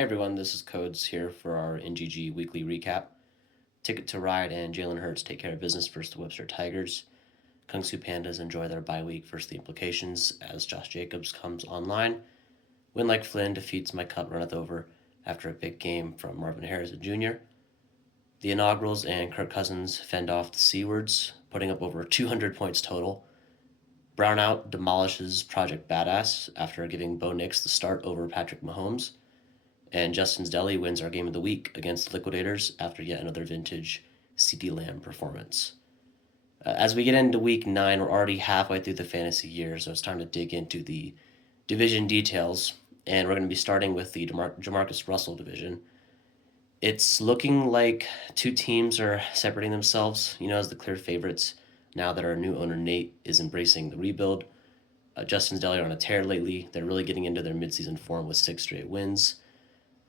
Hey everyone, this is Codes here for our NGG weekly recap. Ticket to Ride and Jalen Hurts take care of business versus the Webster Tigers. Kung Fu Pandas enjoy their bye week versus the Implications as Josh Jacobs comes online. Win Like Flynn defeats My Cup Runneth Over after a big game from Marvin Harrison Jr. The Inaugurals and Kirk Cousins fend off the Seawards, putting up over 200 points total. Brownout demolishes Project Badass after giving Bo Nix the start over Patrick Mahomes. And Justin's Deli wins our game of the week against the Liquidators after yet another vintage CeeDee Lamb performance. As we get into week 9, we're already halfway through the fantasy year, so it's time to dig into the division details. And we're going to be starting with the Jamarcus Russell division. It's looking like two teams are separating themselves, as the clear favorites now that our new owner Nate is embracing the rebuild. Justin's Deli are on a tear lately. They're really getting into their midseason form with 6 straight wins.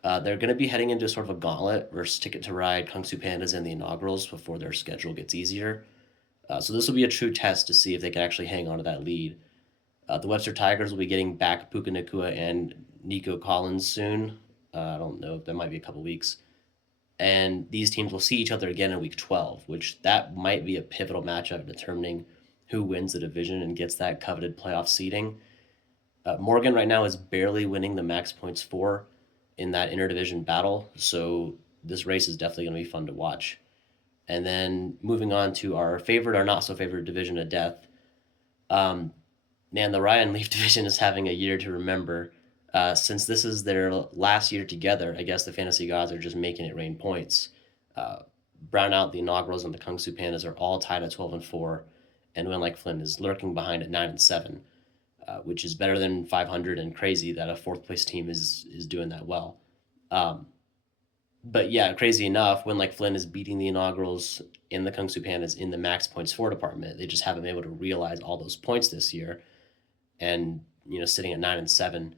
They're going to be heading into sort of a gauntlet versus Ticket to Ride, Kung Fu Pandas, and the Inaugurals before their schedule gets easier. So this will be a true test to see if they can actually hang on to that lead. The Webster Tigers will be getting back Puka Nakua and Nico Collins soon. I don't know, that might be a couple weeks. And these teams will see each other again in week 12, which that might be a pivotal matchup in determining who wins the division and gets that coveted playoff seeding. Morgan right now is barely winning the max points for in that interdivision battle. So this race is definitely going to be fun to watch. And then moving on to our favorite or not so favorite division of death. Man, the Ryan Leaf division is having a year to remember. Since this is their last year together, I guess the fantasy gods are just making it rain points. Brownout, the Inaugurals, and the Kung Fu Pandas are all tied at 12-4, and Win Like Flynn is lurking behind at 9-7. Which is better than 500 and crazy that a fourth place team is doing that well. But yeah, crazy enough, when like Flynn is beating the Inaugurals in the Kung Fu Pandas in the max points for department, they just haven't been able to realize all those points this year. And sitting at 9-7, I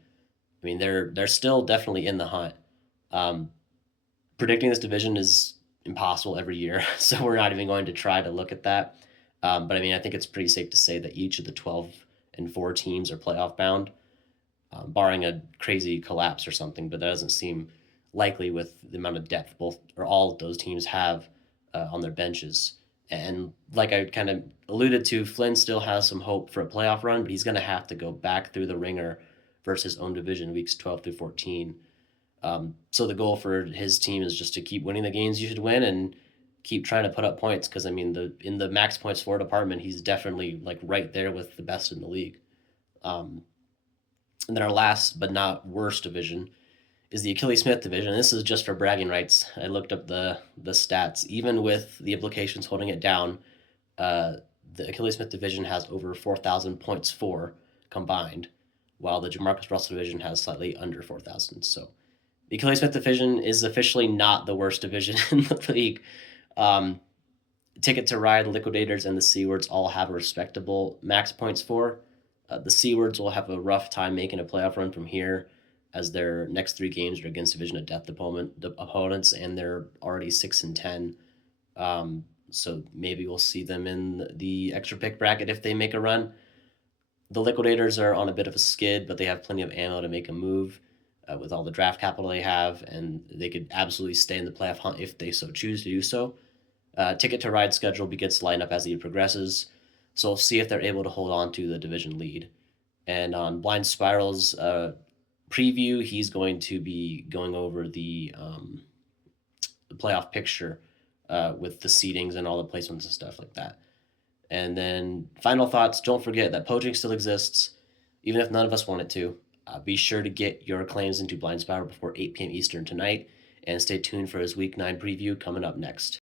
mean they're still definitely in the hunt. Um, Predicting this division is impossible every year, so we're not even going to try to look at that. But I mean, I think it's pretty safe to say that each of the 12-4 teams are playoff bound, barring a crazy collapse or something. But that doesn't seem likely with the amount of depth both or all of those teams have on their benches. And like I kind of alluded to, Flynn still has some hope for a playoff run, but he's going to have to go back through the ringer versus his own division weeks 12 through 14. So the goal for his team is just to keep winning the games you should win and keep trying to put up points, because I mean in the max points for department he's definitely like right there with the best in the league. And then our last but not worst division is the Achilles Smith division. This is just for bragging rights. I looked up the stats. Even with the implications holding it down, the Achilles Smith division has over 4,000 points for combined, while the Jamarcus Russell division has slightly under 4,000. So the Achilles Smith division is officially not the worst division in the league. Ticket to Ride, Liquidators, and the Seawards all have a respectable max points for. The Seawards will have a rough time making a playoff run from here, as their next 3 games are against Division of Death opponents, and they're already 6-10. So maybe we'll see them in the extra pick bracket if they make a run. The Liquidators are on a bit of a skid, but they have plenty of ammo to make a move with all the draft capital they have, and they could absolutely stay in the playoff hunt if they so choose to do so. Ticket to Ride schedule begins to line up as the year progresses, so we'll see if they're able to hold on to the division lead. And on Blind Spiral's preview, he's going to be going over the playoff picture with the seedings and all the placements and stuff like that. And then final thoughts, don't forget that poaching still exists, even if none of us want it to. Be sure to get your claims into Blind Spiral before 8 p.m. Eastern tonight, and stay tuned for his Week 9 preview coming up next.